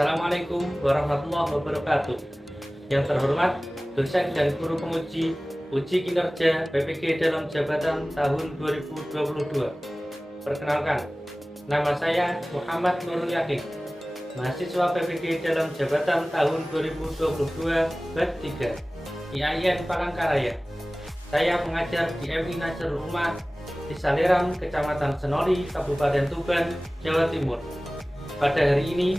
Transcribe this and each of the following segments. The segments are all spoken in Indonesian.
Assalamualaikum warahmatullahi wabarakatuh. Yang terhormat dosen dan guru penguji uji kinerja PPG dalam jabatan tahun 2022. Perkenalkan, nama saya Muhammad Nurul Yakin, mahasiswa PPG dalam jabatan tahun 2022 BAT 3 IAIN Palangkaraya. Saya mengajar di MI Nazarul Ummah di Saleram, Kecamatan Senori, Kabupaten Tuban, Jawa Timur. Pada hari ini,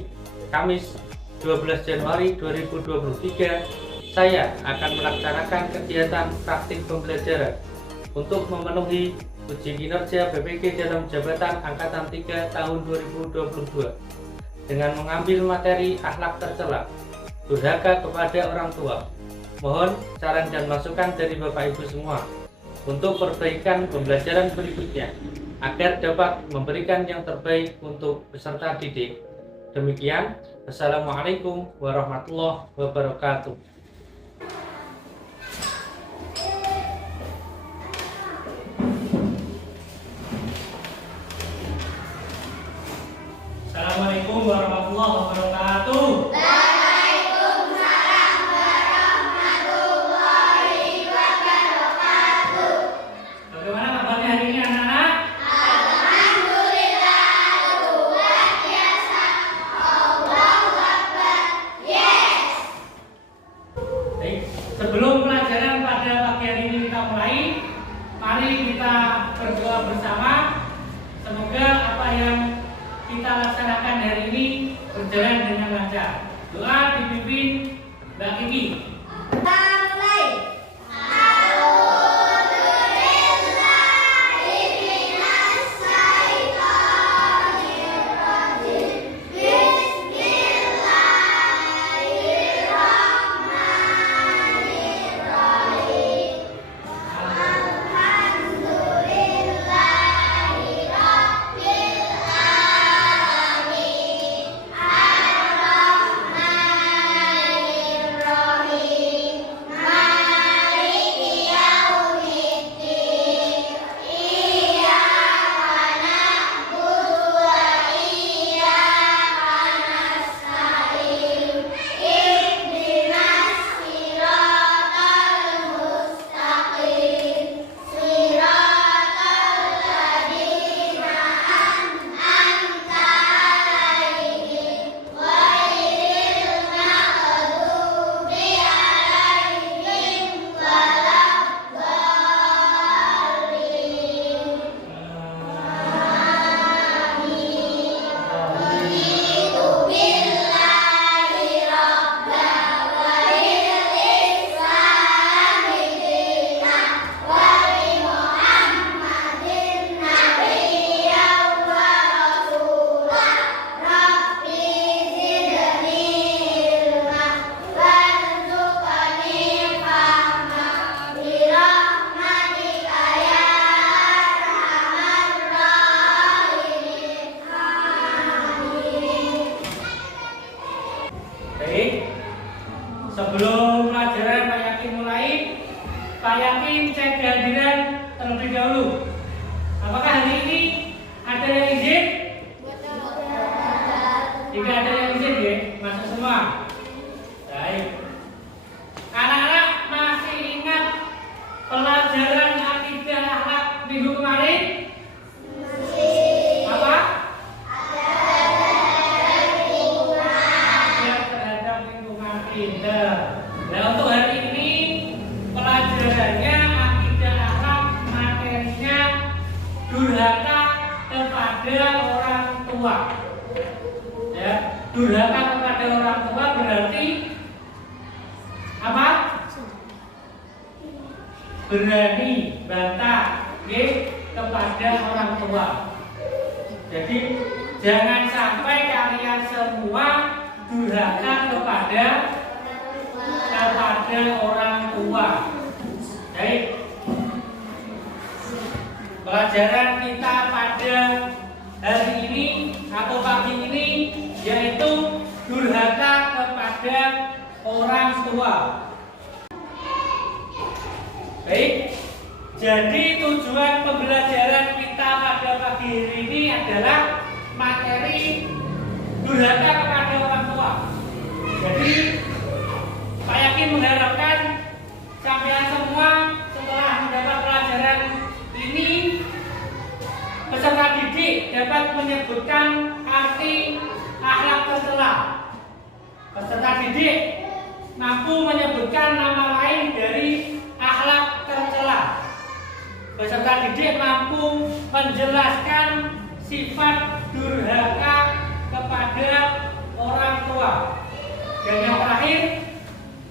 Kamis 12 Januari 2023, saya akan melaksanakan kegiatan praktik pembelajaran untuk memenuhi uji kinerja PPG dalam jabatan Angkatan 3 tahun 2022 dengan mengambil materi akhlak tercela, durhaka kepada orang tua. Mohon saran dan masukan dari Bapak Ibu semua untuk perbaikan pembelajaran berikutnya agar dapat memberikan yang terbaik untuk peserta didik. Demikian, Assalamualaikum warahmatullahi wabarakatuh. Assalamualaikum warahmatullahi wabarakatuh. Waalaikumsalam warahmatullahi wabarakatuh. Bagaimana kabarnya hari ini anak-anak? Alhamdulillah luar biasa. Allahu Akbar. Yes. Baik, sebelum pelajaran pada pagi hari ini kita mulai, mari kita berdoa bersama. Semoga apa yang kita laksanakan hari ini berjalan dengan lancar. Doa dipimpin Mbak Kiki. Mulai. Baik, sebelum pelajaran Pak Yakin mulai, Pak Yakin cek kehadiran terlebih dahulu. Apakah hari ini ada yang izin? Tidak ada yang izin ya, masuk semua. Baik. Anak-anak masih ingat pelajaran akidah akhlak minggu kemarin? Apa? Terhadap lingkungan indah. Nah, untuk hari ini pelajarannya akidah akhlak, materinya durhaka kepada orang tua. Ya, durhaka kepada orang tua berarti berani bantah kepada orang tua. Jadi jangan sampai kalian semua durhaka kepada orang tua. Baik. Pelajaran kita pada hari ini atau pagi ini yaitu durhaka kepada orang tua. Baik. Jadi tujuan pembelajaran kita pada pagi hari ini adalah materi durhaka kepada orang tua. Jadi Pak Yakin mengharapkan sampean semua setelah mendapat pelajaran ini peserta didik dapat menyebutkan arti akhlak tercela. Peserta didik mampu menyebutkan nama lain dari akhlak tercela. Peserta didik mampu menjelaskan sifat durhaka kepada orang tua. Dan yang terakhir,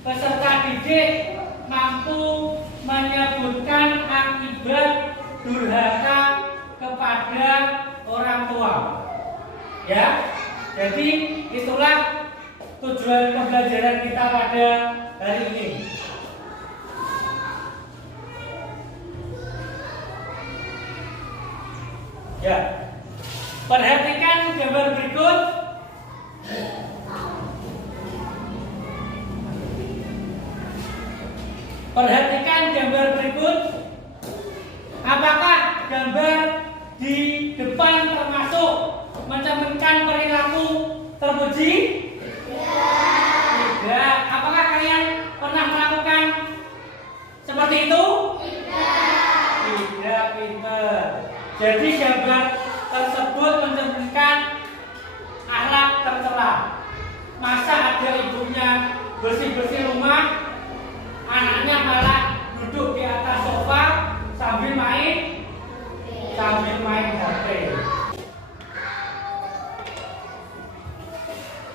peserta didik mampu menyebutkan akibat durhaka kepada orang tua. Ya, jadi itulah tujuan pembelajaran kita pada hari ini. Ya, perhatikan gambar berikut. Perhatikan gambar berikut. Apakah gambar di depan termasuk mencerminkan perilaku terpuji? Tidak. Apakah kalian pernah melakukan seperti itu? Tidak, pintar. Jadi gambar tersebut mencerminkan akhlak tercela. Masa ada ibunya bersih-bersih rumah, anaknya malah duduk di atas sofa sambil main HP.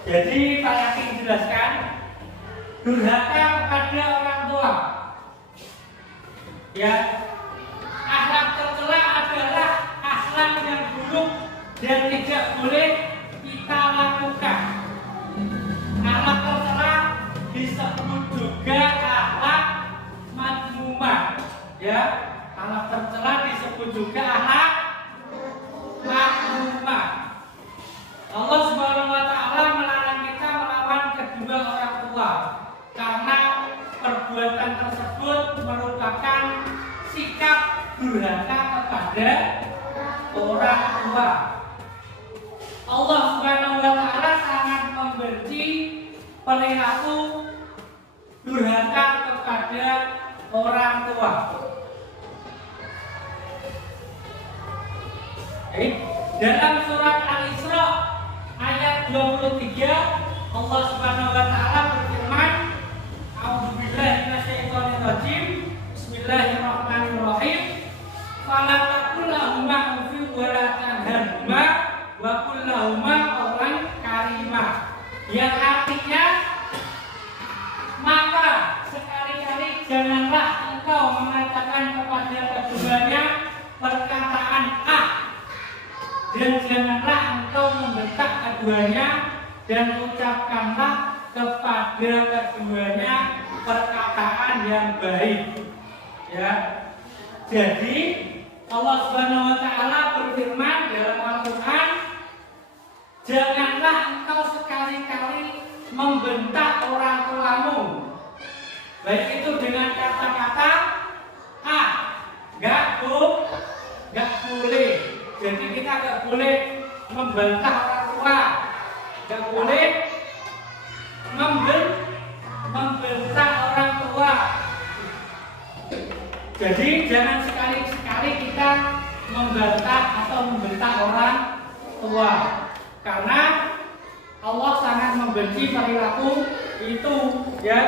Jadi Pak Yakin jelaskan durhaka kepada orang tua. Ya, akhlak tercela adalah akhlak yang buruk dan tidak boleh kita lakukan. Akhlak tercela disebut juga akhlak madmumah. Ya, akhlak tercela disebut juga akhlak madmumah. Allah Subhanahu wa taala melarang kita melawan kedua orang tua karena perbuatan tersebut merupakan sikap durhaka kepada orang tua. Allah Subhanahu wa taala sangat membenci perilaku durhaka kepada orang tua. Dalam surat Al-Isra ayat 23 Allah Subhanahu wa taala berfirman, A'udzubillahi minasyaitonirrajim. Bismillahirrahmanirrahim. Fala taqul lahumā uffin wa la tanharhumā wa qul lahumā qawlan karimā. Yang artinya, maka sekali-kali janganlah engkau mengatakan kepada keduanya perkataan A, dan janganlah engkau membentak keduanya, dan ucapkanlah kepada keduanya perkataan yang baik. Ya, jadi Allah Subhanahu wa taala berfirman dalam Al-Qur'an, janganlah engkau sekali-kali membentak orang tuamu, baik itu dengan kata-kata A, gak boleh. Jadi kita gak boleh membantah orang tua, gak boleh membentak orang tua. Jadi jangan sekali-sekali kita membantah atau membentak orang tua, karena Allah sangat membenci perilaku itu, ya.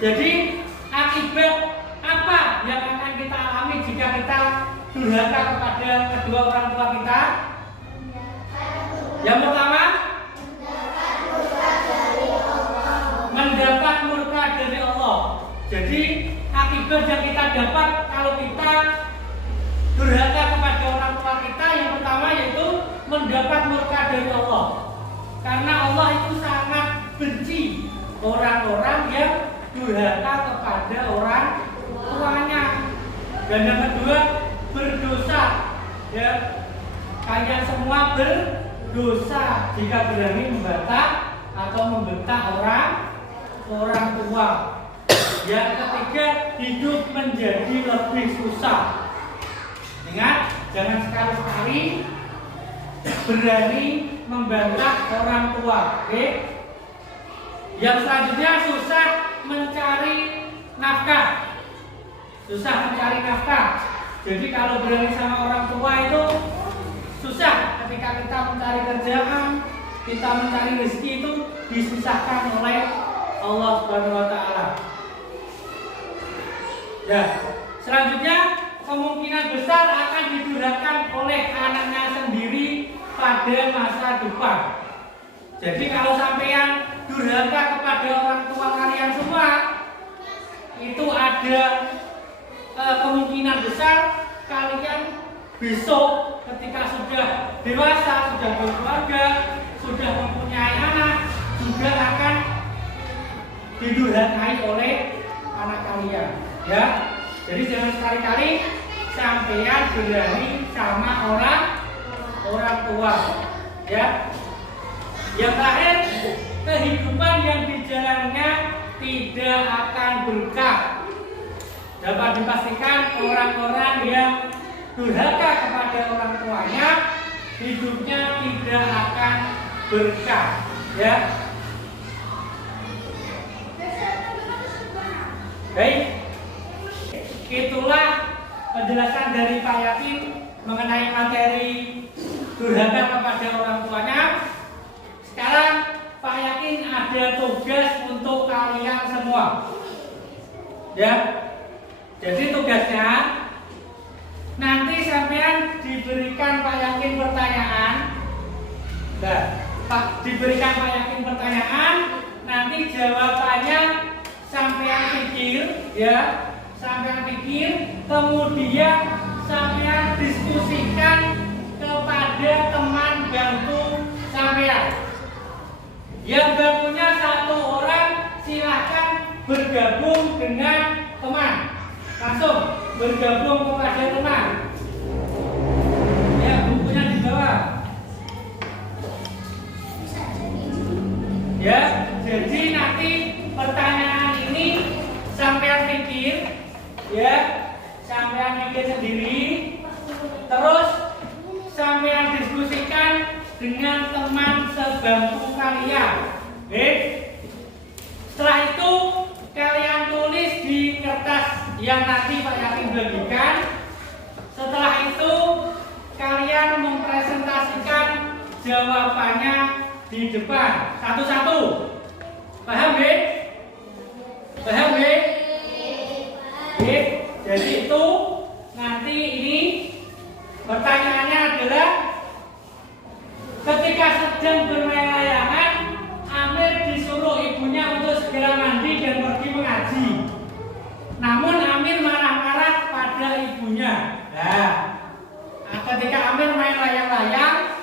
Jadi akibat apa yang akan kita alami jika kita durhaka kepada kedua orang tua kita? Yang pertama, Jadi akibat yang kita dapat kalau kita durhaka kepada orang tua kita, yang pertama yaitu mendapat murka dari Allah. Karena Allah itu sangat benci orang-orang yang durhaka kepada orang tuanya. Dan yang kedua, berdosa. Ya, kalian semua berdosa jika berani membantah atau membentak orang tua. Yang ketiga, hidup menjadi lebih susah. Ingat, jangan sekali-sekali berani membantah orang tua. Oke? Yang selanjutnya, susah mencari nafkah. Susah mencari nafkah. Jadi kalau berani sama orang tua itu susah. Ketika kita mencari kerjaan, kita mencari rezeki itu disusahkan oleh Allah Subhanahu wa taala. Ya, selanjutnya kemungkinan besar akan didurhakan oleh anaknya sendiri pada masa depan. Jadi kalau sampean durhaka kepada orang tua kalian semua, itu ada kemungkinan besar kalian besok ketika sudah dewasa, sudah berkeluarga, sudah mempunyai anak, juga akan didurhakai oleh anak kalian. Ya, jadi jangan sekali-kali sampean berani sama orang tua. Ya, yang terakhir, kehidupan yang dijalannya tidak akan berkah. Dapat dipastikan orang-orang yang durhaka kepada orang tuanya hidupnya tidak akan berkah. Ya. Baik, itulah penjelasan dari Pak Yakin mengenai materi durhaka kepada orang tuanya. Sekarang Pak Yakin ada tugas untuk kalian semua. Ya. Jadi tugasnya nanti sampean diberikan Pak Yakin pertanyaan. Nah, Pak diberikan Pak Yakin pertanyaan, nanti jawabannya sampean pikir, ya, sampean pikir, kemudian sampean diskusikan kepada teman bantu sampean. Yang bantunya satu orang, silakan bergabung dengan teman. Langsung bergabung kepada teman. Ya, bukunya di bawah. Ya, jadi nanti pertanyaan ini sampean pikir, ya, sampean pikir sendiri, terus sampean diskusikan dengan teman sebangku kalian. Setelah itu kalian tulis di kertas yang nanti Pak Yakin bagikan. Setelah itu kalian mempresentasikan jawabannya di depan satu-satu. Paham, Be? Paham, Be? Jadi itu nanti ini pertanyaannya adalah ketika sedang bermain layangan, Amir disuruh ibunya untuk segera mandi dan pergi mengaji. Namun Amir marah-marah pada ibunya. Nah, ketika Amir main layang-layang,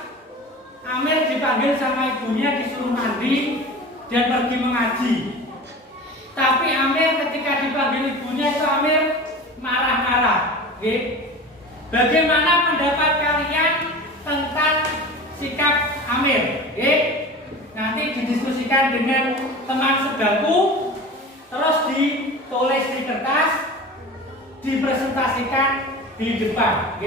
Amir dipanggil sama ibunya disuruh mandi dan pergi mengaji. Tapi Amir ketika dipanggil ibunya itu Amir marah-marah. Bagaimana pendapat kalian tentang sikap Amir? Nanti didiskusikan dengan teman sebangku, terus ditulis di kertas, dipresentasikan di depan.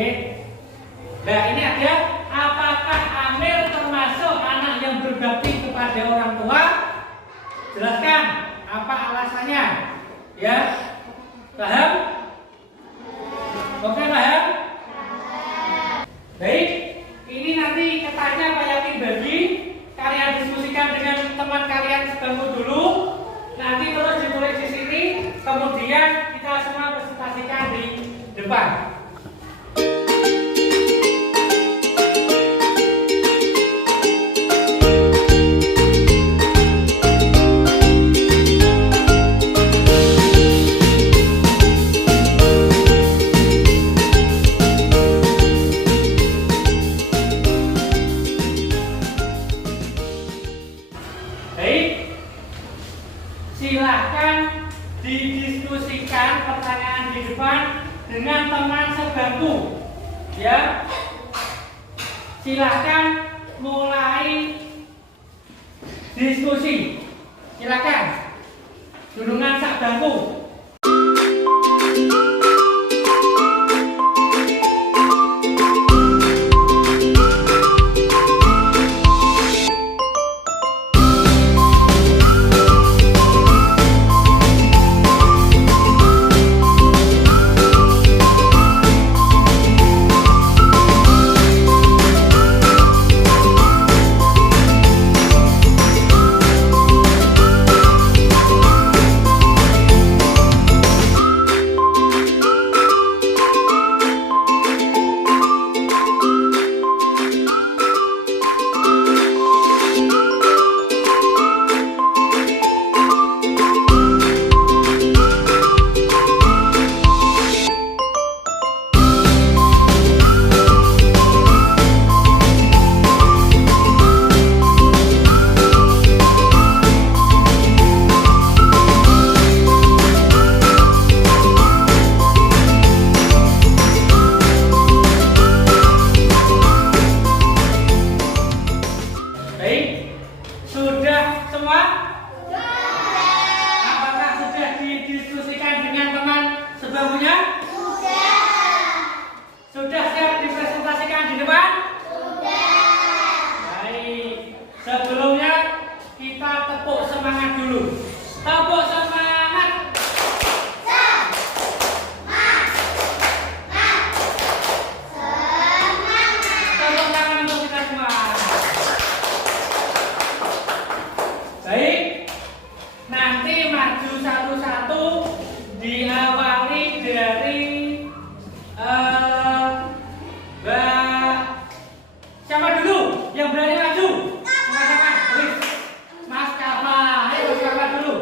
Nah, ini ada, apakah Amir termasuk anak yang berbakti kepada orang tua? Jelaskan apa alasannya. Ya, paham? Oke, paham? Baik, ini nanti kertasnya Pak Yakin bagi. Kalian diskusikan dengan teman kalian sebangku dulu. Nanti terus ditulis di sini. Kemudian kita semua presentasikan di depan. dengan teman sebangku. Ya. Silakan mulai diskusi. Silakan. Dudungan sak bangku. Baik, sudah semua? Apakah sudah didiskusikan dengan teman sebangkunya? Sudah siap dipresentasikan di depan? Baik, sebelumnya kita tepuk semangat dulu. Tepuk semangat. Tepuk tangan untuk kita semua. Baik, nanti maju satu-satu, diawali dari Mbak siapa dulu yang berani maju? Sama-sama, Wih. Mas Kafa, ayo Mas Kafa dulu.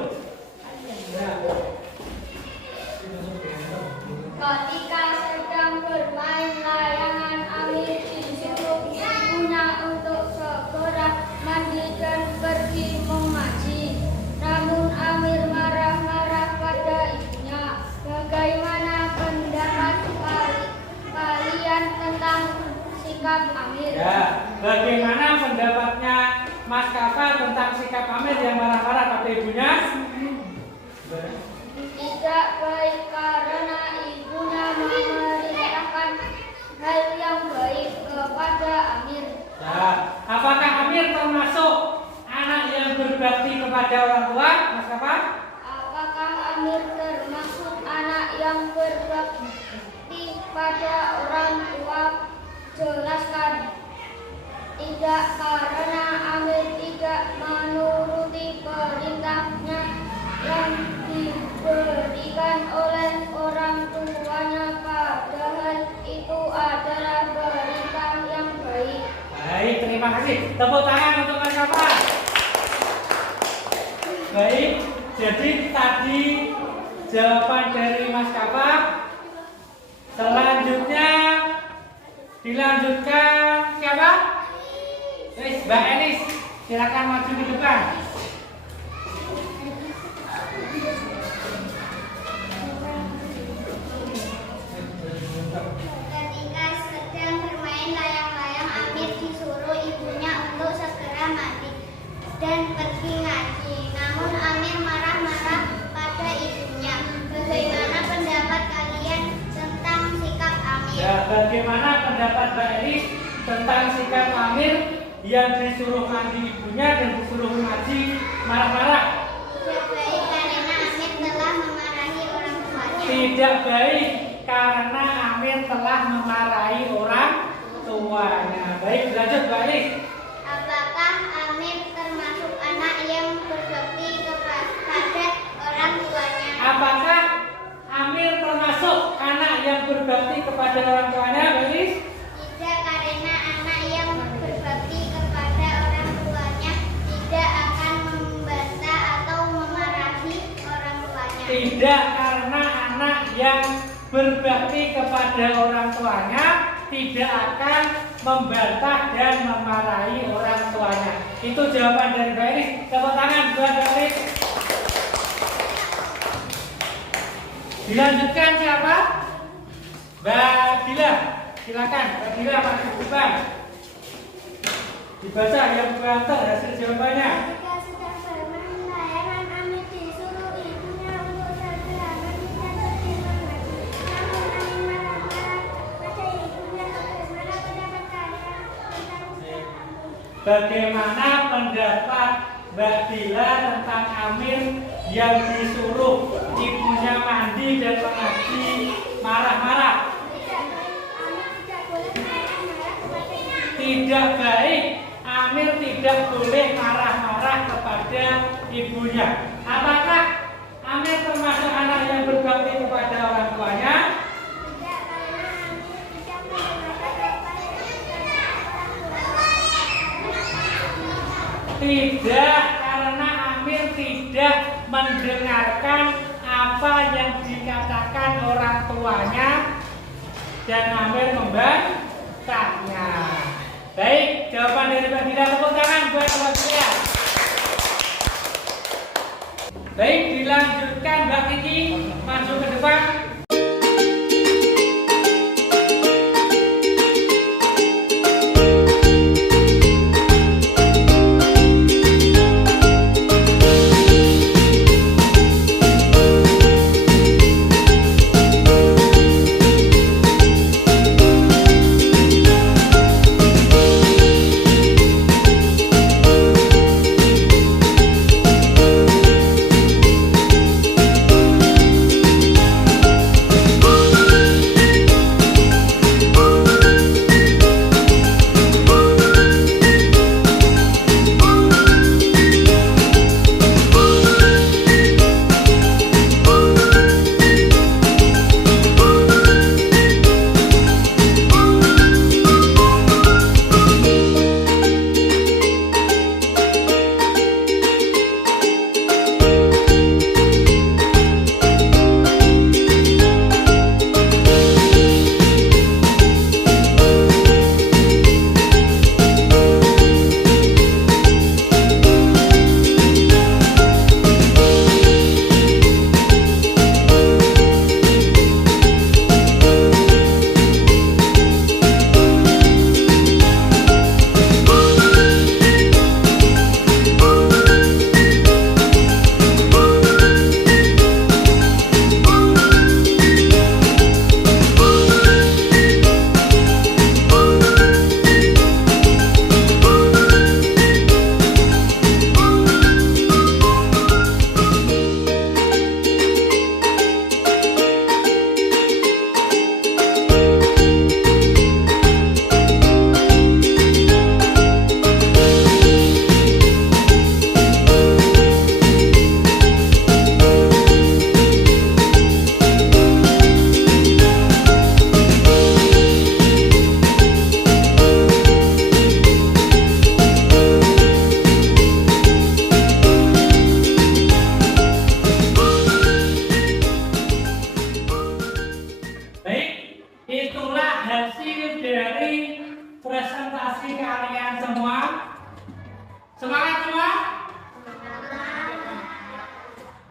Ketika sedang bermain layangan, Amir disuruh ibunya untuk segera mandi dan pergi mengaji. Namun Amir marah-marah pada ibunya. Bagaimana pendapat kalian tentang sikap Amir? Ya, bagaimana pendapatnya Mas Kafa tentang sikap Amir yang marah-marah pada ibunya? Tidak baik karena ibunya memerintahkan hal yang baik kepada Amir. Ya, apakah Amir termasuk anak yang berbakti kepada orang tua, Mas Kafa? Apakah Amir termasuk anak yang berbakti pada orang tua? Jelaskan. Tidak, karena Amir tidak menuruti perintahnya yang diberikan oleh orang tuanya, padahal itu adalah perintah yang baik. Baik, terima kasih. Tepuk tangan untuk Mas Kafa. Baik, jadi tadi jawaban dari Mas Kafa. Selanjutnya dilanjutkan siapa? Mbak Elis, silakan maju ke depan. Ketika sedang bermain layang-layang, Amir disuruh ibunya untuk segera mandi dan pergi ngaji. Namun Amir marah-marah pada ibunya. Bagaimana pendapat kalian tentang sikap Amir? Ya, bagaimana pendapat Mbak Elis tentang sikap Amir yang disuruh mandi ibunya dan disuruh ngaji marah-marah? Tidak baik karena Amir telah memarahi orang tuanya. Tidak baik karena Amir telah memarahi orang tuanya. Baik, lanjut Mbak Elis. Apakah Amir termasuk anak yang berbakti kepada orang tuanya? Apakah Amir termasuk anak yang berbakti kepada orang tuanya, Mbak Elis? Tidak, karena anak yang berbakti kepada orang tuanya tidak akan membantah atau memarahi orang tuanya. Tidak, karena anak yang berbakti kepada orang tuanya tidak akan membantah dan memarahi orang tuanya. Itu jawaban dari Mbak Elis. Tepuk tangan buat Mbak Elis. Dilanjutkan siapa? Mbak Dila, silakan. Mbak Dila, Pak Bang. Dibaca yang banter hasil jawabannya. Ketika sudah bermain layangan, Amir disuruh ibunya untuk segera meminta perlindungan lagi. Namun Amir marah-marah pada ibunya. Bagaimana pendapat kalian tentang Ustaz Amir? Bagaimana pendapat Mbak Dila tentang Amir yang disuruh ibunya mandi dan mengaji marah-marah? Tidak baik, Amir tidak boleh marah-marah kepada ibunya. Tidak baik, Amir tidak boleh marah-marah kepada ibunya. Apakah Amir termasuk anak yang berbakti kepada orang tuanya? Tidak, karena Amir tidak mendengarkan apa yang dikatakan orang tua. Tidak, karena Amir tidak mendengarkan apa yang dikatakan orang tuanya dan Amir membantahnya. Baik, jawaban dari Mbak Dila, tepuk tangan buat Mbak Dila. Baik, dilanjutkan Mbak Kiki, maju ke depan.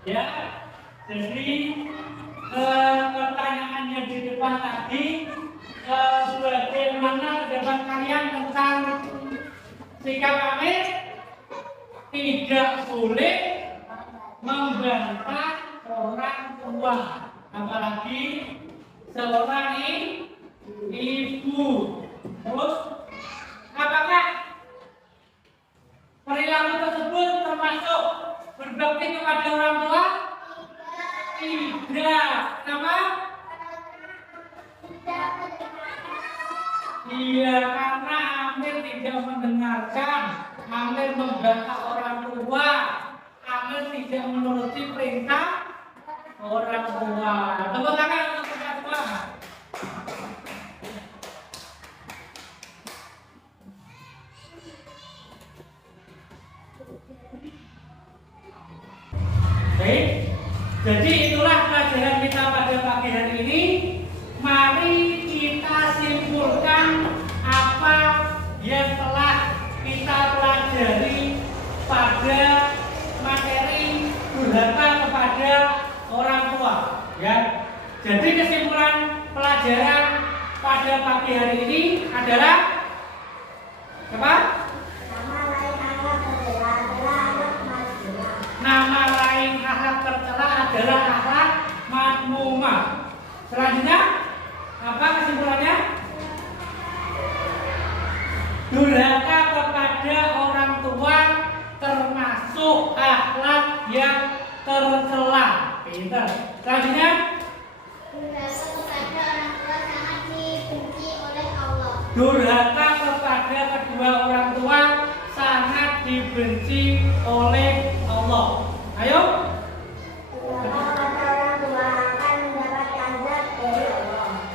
Ya, jadi pertanyaan yang di depan tadi bagaimana pendapat kalian tentang sikap Amir tidak boleh membantah orang tua, apalagi seorang ibu. Terus, apakah perilaku tersebut termasuk berbakti kepada orang tua? Tidak. Kenapa? Iya, karena Amir tidak mendengarkan. Amir membantah orang tua. Amir tidak menuruti perintah orang tua. Tepuk tangan untuk orang tua. Baik, jadi itulah pelajaran kita pada pagi hari ini. Mari kita simpulkan apa yang telah kita pelajari pada materi durhaka kepada orang tua. Ya, jadi kesimpulan pelajaran pada pagi hari ini adalah apa? Nama lain akhlak tercela adalah akhlak madmumah. Selanjutnya apa kesimpulannya? Durhaka kepada orang tua termasuk akhlak yang tercela. Pintar. Selanjutnya Durhaka kepada orang tua sangat dibenci oleh Allah. durhaka kepada kedua orang tua sangat dibenci oleh Allah. Ayo.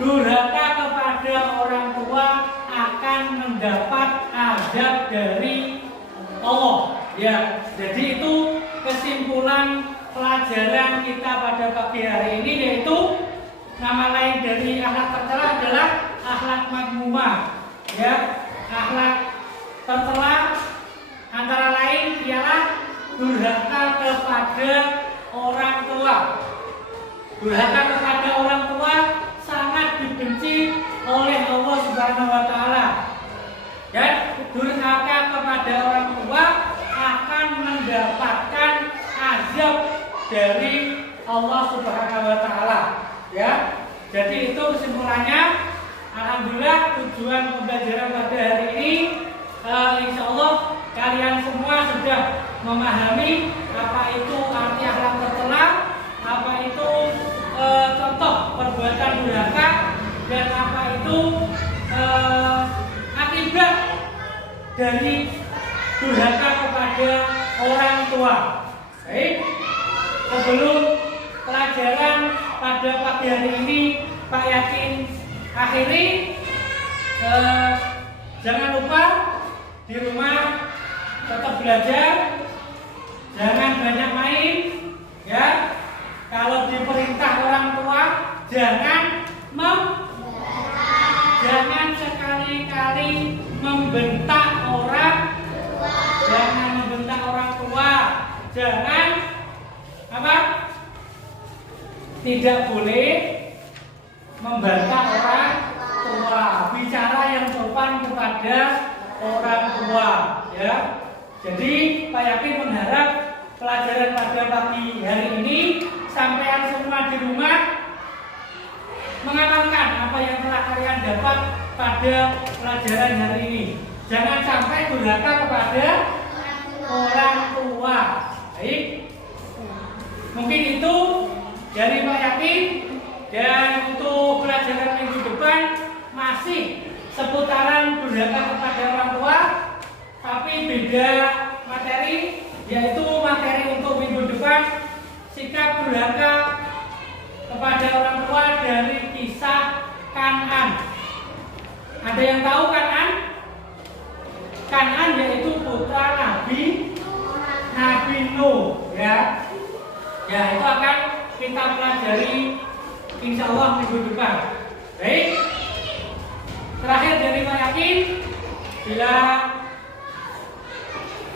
Durhaka kepada orang tua akan mendapat azab dari Allah. Ya, jadi itu kesimpulan pelajaran kita pada pagi hari ini, yaitu nama lain dari akhlak tercela adalah akhlak madmumah. Ya, akhlak tercela antara lain ialah durhaka kepada orang tua. Durhaka kepada orang tua sangat dibenci oleh Allah Subhanahu wa taala. Dan durhaka kepada orang tua akan mendapatkan azab dari Allah Subhanahu wa taala. Ya. Jadi itu kesimpulannya. Alhamdulillah tujuan pembelajaran pada hari ini insya Allah kalian semua sudah memahami apa itu arti akhlak tercela, apa itu contoh perbuatan durhaka, dan apa itu akibat dari durhaka kepada orang tua. Baik, sebelum pelajaran pada pagi hari ini Pak Yakin akhiri, jangan lupa di rumah tetap belajar, jangan banyak main, ya. Kalau diperintah orang tua jangan jangan sekali-kali membentak orang tua. Jangan membentak orang tua. Jangan apa? Tidak boleh membantah orang tua. Bicara yang sopan kepada orang tua, ya. Jadi Pak Yakin mengharap pelajaran pada pagi hari ini sampean semua di rumah mengamalkan apa yang telah kalian dapat pada pelajaran hari ini. Jangan sampai durhaka kepada orang tua. Baik. Mungkin itu dari Pak Yakin, dan untuk pelajaran minggu depan masih seputaran durhaka kepada orang tua, tapi beda materi, yaitu materi untuk minggu depan sikap durhaka kepada orang tua dari kisah Kan'an. Ada yang tahu Kan'an? Kan'an yaitu putra Nabi Nuh, ya. Ya, itu akan kita pelajari insya Allah minggu depan. Baik. Terakhir dari Pak Yakin, bila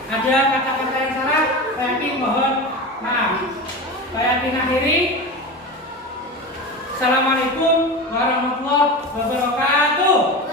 ada kata-kata yang salah, Pak Yakin mohon maaf. Pak Yakin akhiri. Assalamualaikum warahmatullahi wabarakatuh.